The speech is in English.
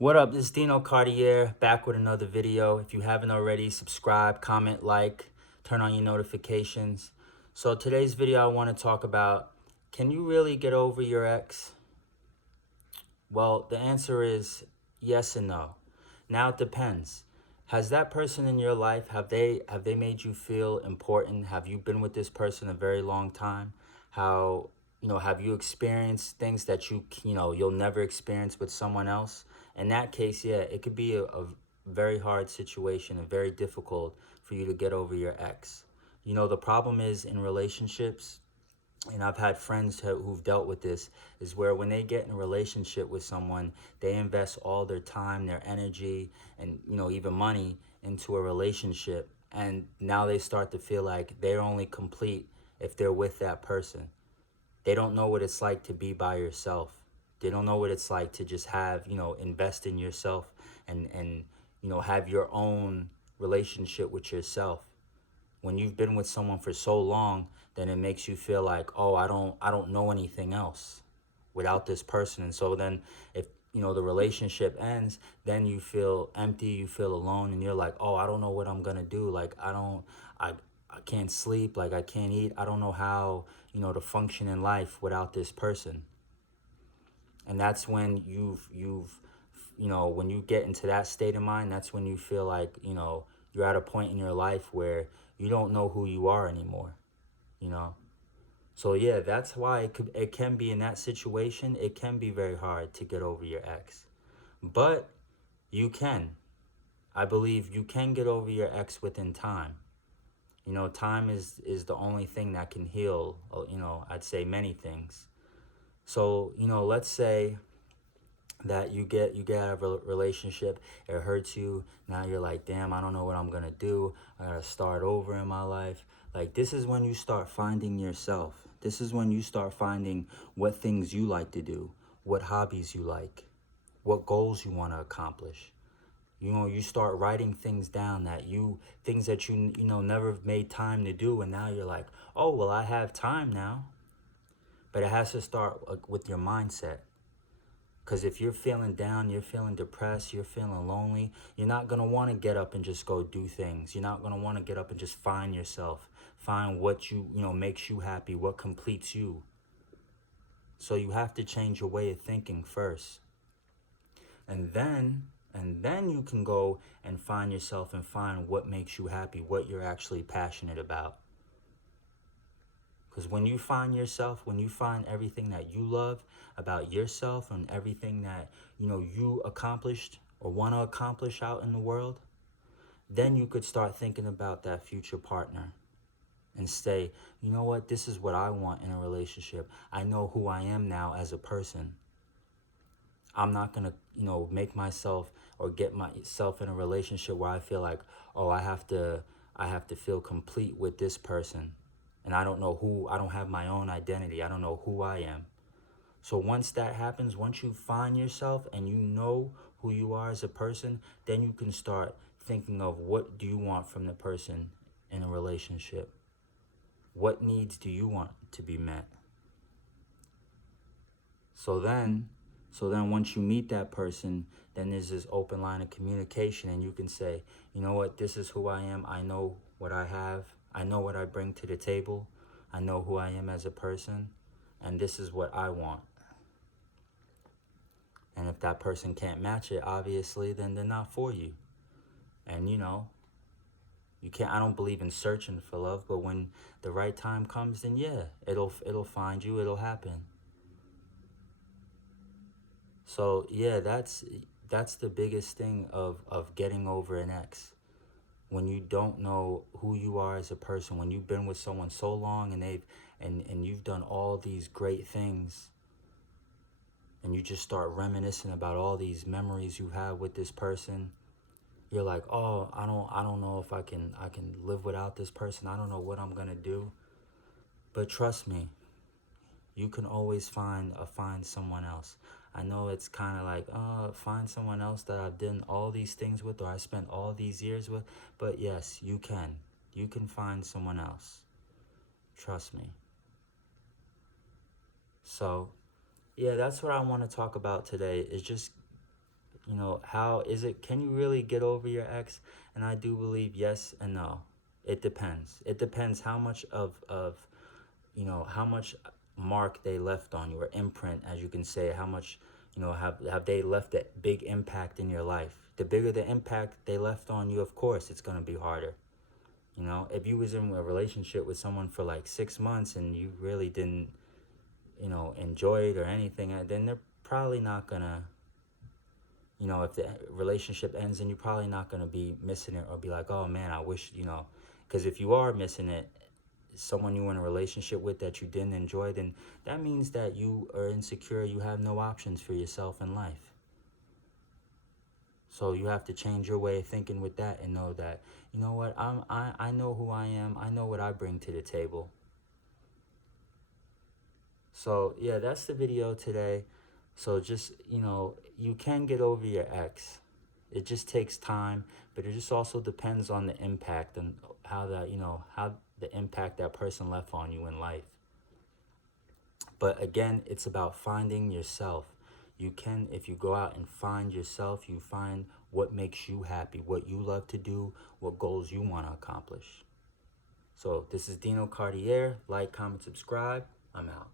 What up? This is Dino Cartier back with another video. If you haven't already, subscribe, comment, like, turn on your notifications. So today's video I want to talk about, can you really get over your ex? Well, the answer is yes and no. Now it depends. Has that person in your life, have they made you feel important? Have you been with this person a very long time? How, have you experienced things that you'll never experience with someone else? In that case, yeah, it could be a very hard situation and very difficult for you to get over your ex. The problem is in relationships, and I've had friends who've dealt with this, is where when they get in a relationship with someone, they invest all their time, their energy, and even money into a relationship, and now they start to feel like they're only complete if they're with that person. They don't know what it's like to be by yourself. They don't know what it's like to just have, invest in yourself and have your own relationship with yourself. When you've been with someone for so long, then it makes you feel like, oh, I don't know anything else without this person. And so then if the relationship ends, then you feel empty, you feel alone, and you're like, oh, I don't know what I'm gonna do. Like I can't sleep, like I can't eat. I don't know how, to function in life without this person. And that's when when you get into that state of mind, that's when you feel like, you're at a point in your life where you don't know who you are anymore, you know? So yeah, that's why it can be in that situation, it can be very hard to get over your ex. But you can. I believe you can get over your ex within time. Time is the only thing that can heal, I'd say many things. So, let's say that you get out of a relationship, it hurts you. Now you're like, damn, I don't know what I'm gonna do. I gotta start over in my life. Like, this is when you start finding yourself. This is when you start finding what things you like to do, what hobbies you like, what goals you want to accomplish. You start writing things down, things that you never made time to do, and now you're like, oh well, I have time now. But it has to start with your mindset. Because if you're feeling down, you're feeling depressed, you're feeling lonely, you're not going to want to get up and just go do things. You're not going to want to get up and just find yourself, find what makes you happy, what completes you. So you have to change your way of thinking first. And then you can go and find yourself and find what makes you happy, what you're actually passionate about. Because when you find yourself, when you find everything that you love about yourself and everything that, you accomplished or want to accomplish out in the world, then you could start thinking about that future partner and say, you know what, this is what I want in a relationship. I know who I am now as a person. I'm not going to, make myself or get myself in a relationship where I feel like, oh, I have to feel complete with this person. And I don't have my own identity. I don't know who I am. So once that happens, once you find yourself and you know who you are as a person, then you can start thinking of what do you want from the person in a relationship? What needs do you want to be met? So then, once you meet that person, then there's this open line of communication, and you can say, you know what, this is who I am. I know what I have. I know what I bring to the table. I know who I am as a person, and this is what I want. And if that person can't match it, obviously, then they're not for you. And you can't. I don't believe in searching for love, but when the right time comes, then yeah, it'll find you. It'll happen. So yeah, that's the biggest thing of getting over an ex. When you don't know who you are as a person, when you've been with someone so long and you've done all these great things, and you just start reminiscing about all these memories you have with this person, you're like, oh, I don't know if I can live without this person. I don't know what I'm gonna do. But trust me, you can always find someone else. I know it's kind of like, find someone else that I've done all these things with, or I spent all these years with. But yes, you can. You can find someone else. Trust me. So, yeah, that's what I want to talk about today, is just You know, how is it, can you really get over your ex? And I do believe yes and no. It depends. It depends how much of you know, how much mark they left on you, or imprint, as you can say, how much, you know, have they left a big impact in your life. The bigger the impact they left on you, of course it's going to be harder. You know, if you was in a relationship with someone for like 6 months and you really didn't, you know, enjoy it or anything, then they're probably not gonna, you know, if the relationship ends, then you're probably not gonna be missing it or be like, oh man, I wish, you know, because if you are missing it, someone you were in a relationship with that you didn't enjoy, then that means that you are insecure. You have no options for yourself in life. So you have to change your way of thinking with that and know that, you know what, I know who I am. I know what I bring to the table. So yeah, that's the video today. So just, you know, you can get over your ex. It just takes time, but it just also depends on the impact and how that, you know, how the impact that person left on you in life. But again, it's about finding yourself. You can, if you go out and find yourself, you find what makes you happy, what you love to do, what goals you want to accomplish. So this is Dino Cartier. Like, comment, subscribe. I'm out.